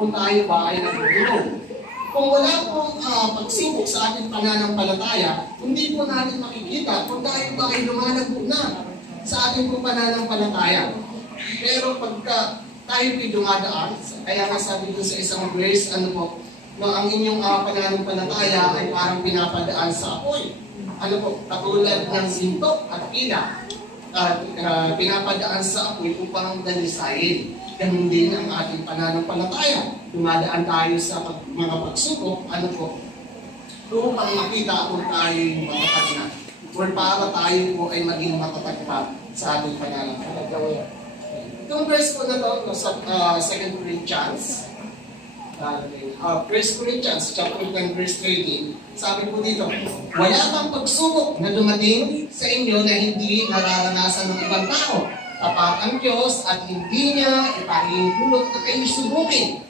kung tayo ba ay nagdudulog. Kung wala pong pagsubok sa ating pananampalataya, hindi po natin makikita kung tayo ba ay lumalago na sa ating pong pananampalataya. Pero pagka tayo po'y dumadaan, kaya nga sabi ko sa isang verse, ano po, no, ang inyong pananampalataya ay parang pinapadaan sa apoy. Ano po, katulad ng sinto at pila. Pinapadaan sa apoy upang dalisayin. Ganun din ang ating pananampalataya. Dumadaan tayo sa mga pagsubok, ano po, upang makita kung tayo matatag na. Or para tayo po ay maging matatag pa sa ating pananampalataya. Itong verse po na to, sa 2 Corinthians, 1 Corinthians, chapter 10, verse 13, sabi po dito, wala kang pagsubok na dumating sa inyo na hindi nararanasan ng ibang tao. Tapat ang Diyos at hindi niya ipahihintulot na kayo subukin